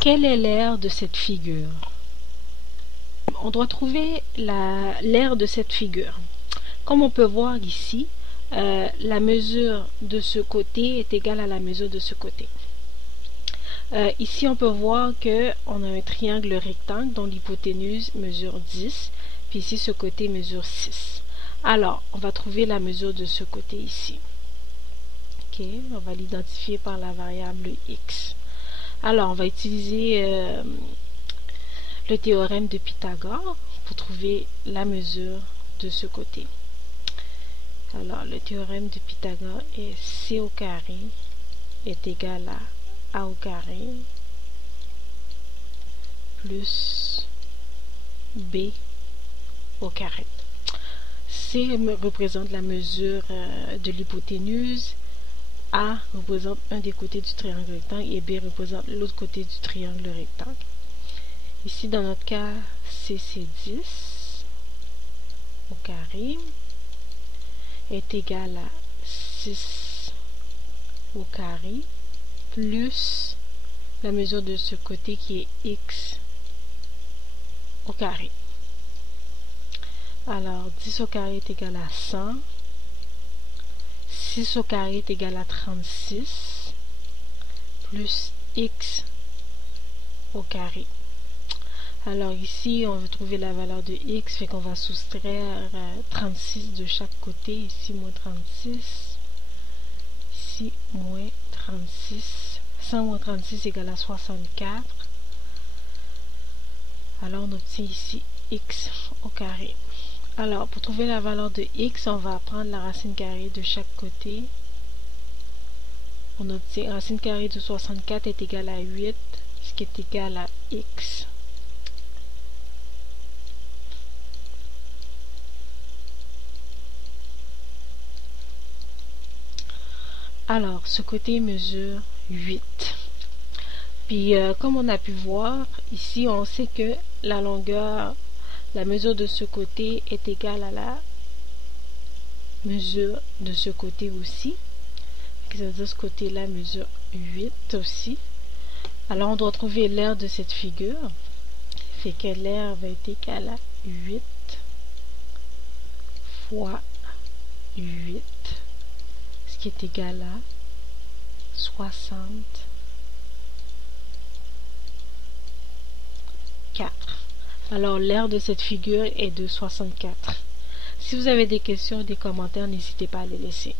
Quelle est l'aire de cette figure? On doit trouver l'aire de cette figure. Comme on peut voir ici, la mesure de ce côté est égale à la mesure de ce côté. Ici, on peut voir qu'on a un triangle rectangle dont l'hypoténuse mesure 10, puis ici, ce côté mesure 6. Alors, on va trouver la mesure de ce côté ici. Ok, on va l'identifier par la variable x. Alors, on va utiliser le théorème de Pythagore pour trouver la mesure de ce côté. Alors, le théorème de Pythagore est c au carré est égal à a au carré plus b au carré. C représente la mesure de l'hypoténuse, A représente un des côtés du triangle rectangle et B représente l'autre côté du triangle rectangle. Ici, dans notre cas, C, c'est 10 au carré est égal à 6 au carré plus la mesure de ce côté qui est x au carré. Alors, 10 au carré est égal à 100. 6 au carré est égal à 36 plus x au carré. Alors ici, on veut trouver la valeur de x, fait qu'on va soustraire 36 de chaque côté. Ici, moins 36. Ici, moins 36. 100 moins 36 égale à 64. Alors, on obtient ici x au carré. Alors, pour trouver la valeur de x, on va prendre la racine carrée de chaque côté. On obtient racine carrée de 64 est égal à 8, ce qui est égal à x. Alors, ce côté mesure 8. Puis, comme on a pu voir, ici, on sait que la longueur, la mesure de ce côté est égale à la mesure de ce côté aussi. Ça veut dire ce côté-là mesure 8 aussi. Alors, on doit trouver l'aire de cette figure. Fait que l'aire va être égale à 8 fois 8. Qui est égal à 64. Alors, l'aire de cette figure est de 64. Si vous avez des questions ou des commentaires, n'hésitez pas à les laisser.